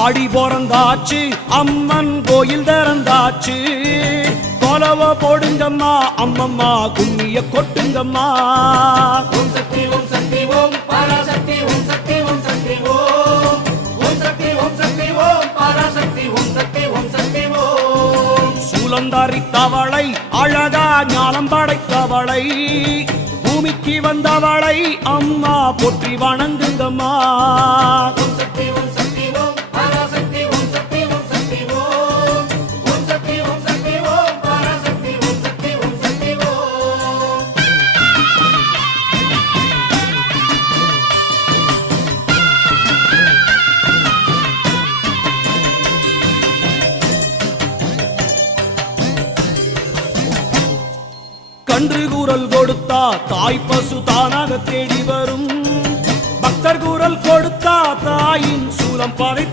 ஆடி பிறந்தாச்சு அம்மன் கோயில் திறந்தாச்சு கொலவ போடுங்கம்மா அம்மம்மா கும்மிய கொட்டுங்கம்மா. ஓம் சக்தி ஓம் சக்தி ஓம் பராசக்தி ஓம் சக்தி ஓம் சக்தி ஓம் ஓம் சக்தி ஓம் சக்தி ஓம் பராசக்தி ஓம் சக்தி ஓம் சக்தி ஓம். சூலந்தரித்தவளை அழகா ஞானம் படைத்தவளை பூமிக்கு வந்தவளை அம்மா போற்றி வணங்குங்கம்மா. ஓம் சக்தி ஓம் சக்தி ஓம் பராசக்தி ஓம் சக்தி ஓம் சக்தி ஓம் ஓம் சக்தி ஓம் சக்தி ஓம் பராசக்தி ஓம் சக்தி ஓம் சக்தி ஓம். கன்று கூறல் கொடுத்தா தாய் பசு தானாக தேடி வரும். பக்தர் கூறல் கொடுத்தா தாயின் சூலம் பறை